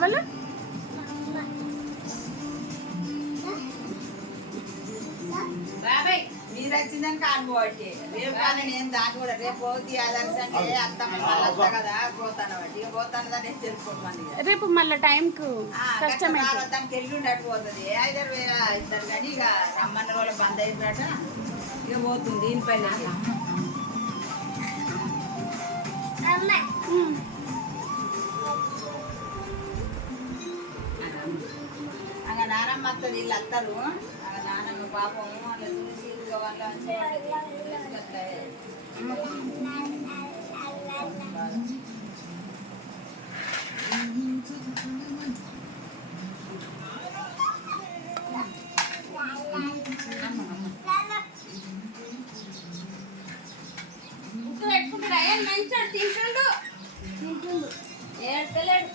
వాళ్ళు మీరు వచ్చిందని కానుకోబట్టి రేపు కానీ నేను దాన్ని కూడా రేపు పోతే ఆదర్శ అంటే అత్తమ్మ మళ్ళీ వస్తా కదా పోతాను బట్టి ఇక పోతాను దాన్ని తెలుసుకోమని రేపు మళ్ళీ టైంకు కష్టమైంది దానికి వెళ్ళి ఉండట్టు పోతుంది 5,000 ఇస్తారు కానీ ఇక రమ్మన్న రోజులు బంద్ అయిపోయాట ఇక పోతుంది దీనిపైన అక్కడ నానమ్మ వస్తుంది వీళ్ళు వస్తారు అక్కడ నానమ్మ పాపము వాళ్ళ చూసి వాళ్ళ పెట్టుకుంటాడు మంచాడు తింటుండు ఏడ్తలేడు